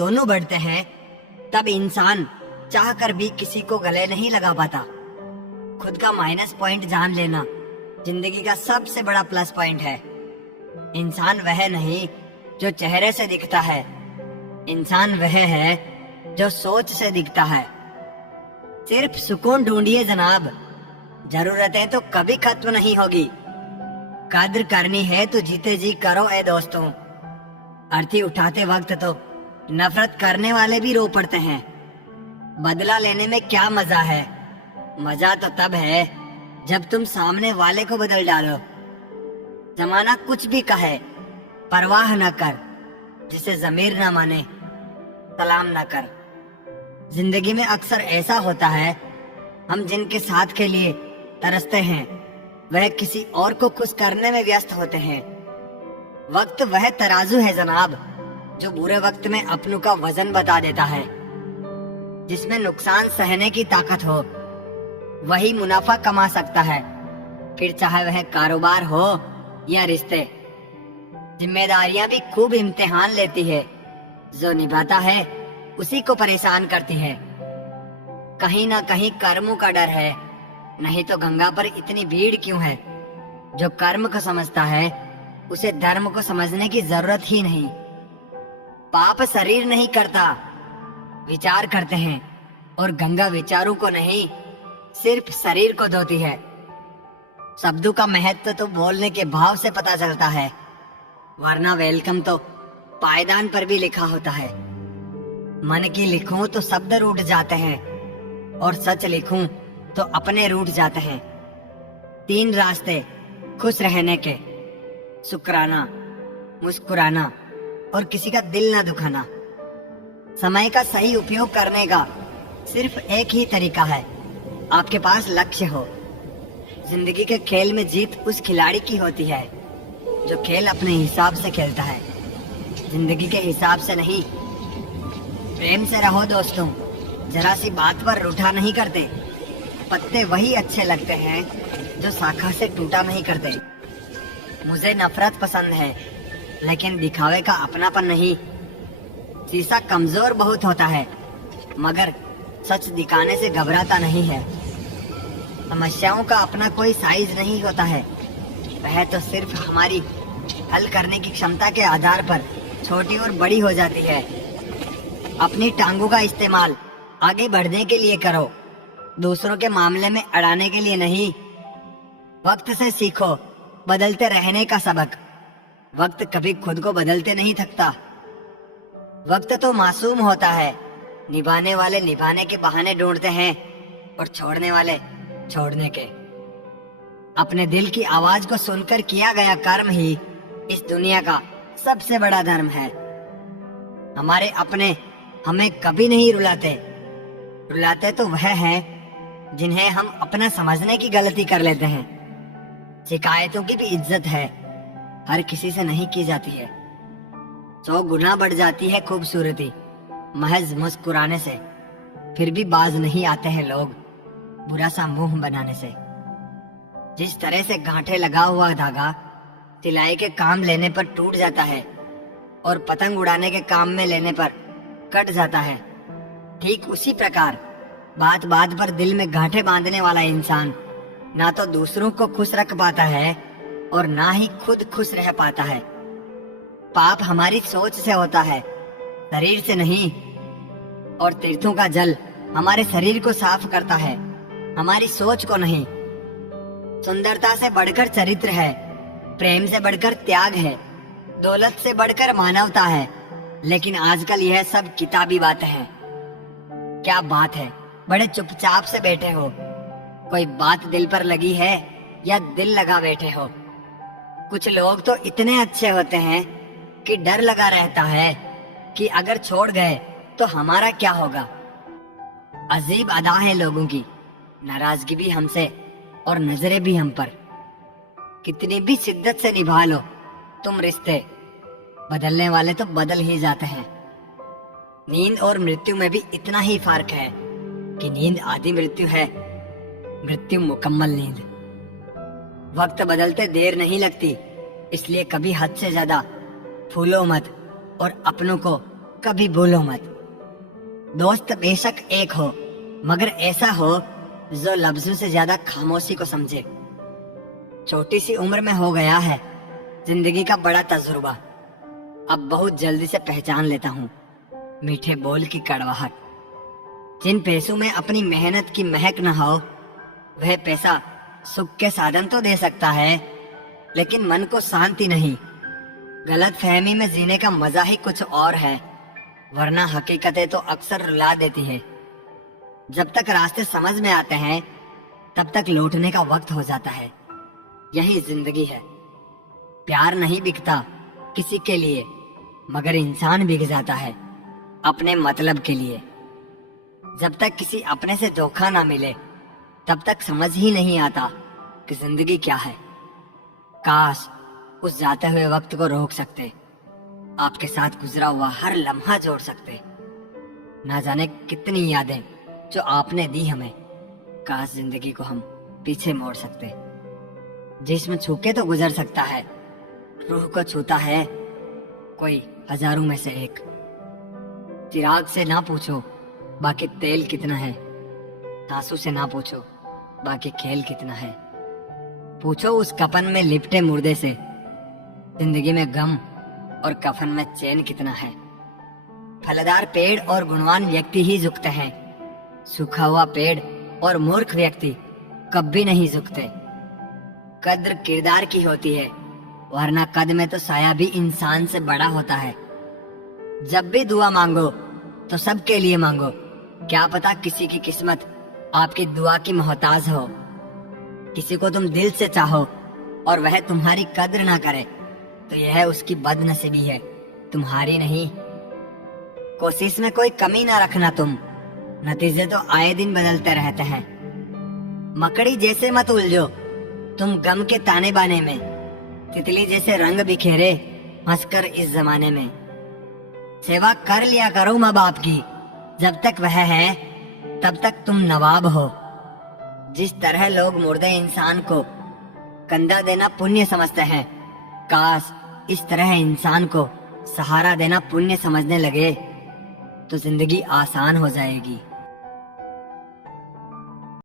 दोनों बढ़ते हैं तब इंसान चाह कर भी किसी को गले नहीं लगा पाता। खुद का माइनस पॉइंट जान लेना जिंदगी का सबसे बड़ा प्लस पॉइंट है। इंसान वह नहीं जो चेहरे से दिखता है, इंसान वह है जो सोच से दिखता है। सिर्फ सुकून ढूंढिए जनाब, जरूरतें तो कभी खत्म नहीं होगी। कद्र करनी है तो जीते जी करो ए दोस्तों। अर्थी उठाते वक्त तो नफरत करने वाले भी रो पड़ते हैं। बदला लेने में क्या मजा है? मजा तो तब है जब तुम सामने वाले को बदल डालो। जमाना कुछ भी कहे परवाह न कर, जिसे जमीर न माने सलाम न कर। जिंदगी में अक्सर ऐसा होता है, हम जिनके साथ के लिए तरसते हैं वह किसी और को खुश करने में व्यस्त होते हैं। वक्त वह तराजू है जनाब जो बुरे वक्त में अपनों का वजन बता देता है। जिसमें नुकसान सहने की ताकत हो वही मुनाफा कमा सकता है, फिर चाहे वह कारोबार हो या रिश्ते। जिम्मेदारियां भी खूब इम्तिहान लेती है, जो निभाता है उसी को परेशान करती है। कहीं ना कहीं कर्मों का डर है, नहीं तो गंगा पर इतनी भीड़ क्यों है? जो कर्म को समझता है उसे धर्म को समझने की जरूरत ही नहीं। पाप शरीर नहीं करता, विचार करते हैं, और गंगा विचारों को नहीं सिर्फ शरीर को धोती है। शब्दों का महत्व तो बोलने के भाव से पता चलता है, वरना वेलकम तो पायदान पर भी लिखा होता है। मन की लिखूं तो शब्द रूठ जाते हैं, और सच लिखूं तो अपने रूठ जाते हैं। 3 रास्ते खुश रहने के: शुक्राना, मुस्कुराना और किसी का दिल ना दुखाना। समय का सही उपयोग करने का सिर्फ एक ही तरीका है, आपके पास लक्ष्य हो। जिंदगी के खेल में जीत उस खिलाड़ी की होती है जो खेल अपने हिसाब से खेलता है, जिंदगी के हिसाब से नहीं। प्रेम से रहो दोस्तों, जरा सी बात पर रूठा नहीं करते। पत्ते वही अच्छे लगते हैं जो शाखा से टूटा नहीं करते। मुझे नफरत पसंद है, लेकिन दिखावे का अपनापन नहीं। शीशा कमजोर बहुत होता है, मगर सच दिखाने से घबराता नहीं है। समस्याओं का अपना कोई साइज नहीं होता है, वह तो सिर्फ हमारी हल करने की क्षमता के आधार पर छोटी और बड़ी हो जाती है। अपनी टांगों का इस्तेमाल आगे बढ़ने के लिए करो, दूसरों के मामले में अड़ाने के लिए नहीं। वक्त से सीखो बदलते रहने का सबक। वक्त कभी खुद को बदलते नहीं थकता। वक्त तो मासूम होता है, निभाने वाले निभाने के बहाने ढूंढते हैं और छोड़ने वाले छोड़ने के। अपने दिल की आवाज को सुनकर किया गया कर्म ही इस दुनिया का सबसे बड़ा धर्म है। हमारे अपने हमें कभी नहीं रुलाते, रुलाते तो वह हैं जिन्हें हम अपना समझने की गलती कर लेते हैं। शिकायतों की भी इज्जत है, हर किसी से नहीं की जाती है। 100 गुना बढ़ जाती है खूबसूरती महज मुस्कुराने से, फिर भी बाज नहीं आते हैं लोग बुरा सा मुंह बनाने से। जिस तरह से गांठे लगा हुआ धागा सिलाई के काम लेने पर टूट जाता है और पतंग उड़ाने के काम में लेने पर कट जाता है, ठीक उसी प्रकार बात बात पर दिल में गांठे बांधने वाला इंसान ना तो दूसरों को खुश रख पाता है और ना ही खुद खुश रह पाता है। पाप हमारी सोच से होता है, शरीर से नहीं। और तीर्थों का जल हमारे शरीर को साफ करता है, हमारी सोच को नहीं। सुंदरता से बढ़कर चरित्र है, प्रेम से बढ़कर त्याग है, दौलत से बढ़कर मानवता है। लेकिन आजकल यह सब किताबी बातें हैं। क्या बात है, बड़े चुपचाप से बैठे हो? कोई बात दिल पर लगी है या दिल लगा बैठे हो? कुछ लोग तो इतने अच्छे होते हैं कि डर लगा रहता है कि अगर छोड़ गए तो हमारा क्या होगा। अजीब अदा है लोगों की, नाराजगी भी हमसे और नजरें भी हम पर। कितनी भी शिद्दत से निभा लो तुम रिश्ते, बदलने वाले तो बदल ही जाते हैं। नींद और मृत्यु में भी इतना ही फर्क है कि नींद आधी मृत्यु है, मृत्यु मुकम्मल नींद। वक्त बदलते देर नहीं लगती, इसलिए कभी हद से ज्यादा फूलो मत और अपनों को कभी भूलो मत। दोस्त बेशक एक हो, मगर ऐसा हो जो लफ्जों से ज्यादा खामोशी को समझे। छोटी सी उम्र में हो गया है जिंदगी का बड़ा तजुर्बा। अब बहुत जल्दी से पहचान लेता हूँ मीठे बोल की कड़वाहट। जिन पैसों में अपनी मेहनत की महक न हो, वह पैसा सुख के साधन तो दे सकता है, लेकिन मन को शांति नहीं। गलत फहमी में जीने का मजा ही कुछ और है, वरना हकीकतें तो अक्सर रुला देती है। जब तक रास्ते समझ में आते हैं तब तक लौटने का वक्त हो जाता है। यही जिंदगी है। प्यार नहीं बिकता किसी के लिए, मगर इंसान बिक जाता है अपने मतलब के लिए। जब तक किसी अपने से धोखा ना मिले तब तक समझ ही नहीं आता कि जिंदगी क्या है। काश उस जाते हुए वक्त को रोक सकते, आपके साथ गुजरा हुआ हर लम्हा जोड़ सकते। ना जाने कितनी यादें जो आपने दी हमें, काश जिंदगी को हम पीछे मोड़ सकते। जिस्म छू के तो गुजर सकता है, रूह को छूता है कोई हजारों में से एक। चिराग से ना पूछो बाकी तेल कितना है, आंसू से ना पूछो बाकी खेल कितना है। पूछो उस कफन में लिपटे मुर्दे से, जिंदगी में गम और कफन में चैन कितना है। फलदार पेड़ और गुणवान व्यक्ति ही झुकते हैं, सूखा हुआ पेड़ और मूर्ख व्यक्ति कभी नहीं झुकते। कद्र किरदार की होती है, वरना कद में तो साया भी इंसान से बड़ा होता है। जब भी दुआ मांगो तो सबके लिए मांगो, क्या पता किसी की किस्मत आपकी दुआ की मोहताज हो। किसी को तुम दिल से चाहो और वह तुम्हारी कद्र ना करे तो यह उसकी बदनसीबी है, तुम्हारी नहीं। कोशिश में कोई कमी ना रखना तुम, नतीजे तो आए दिन बदलते रहते हैं। मकड़ी जैसे मत उलझो तुम गम के ताने बाने में, तितली जैसे रंग बिखेरे हंसकर इस जमाने में। सेवा कर लिया करो माँ बाप की, जब तक वह है तब तक तुम नवाब हो। जिस तरह लोग मुर्दे इंसान को कंधा देना पुण्य समझते हैं, काश इस तरह इंसान को सहारा देना पुण्य समझने लगे तो जिंदगी आसान हो जाएगी।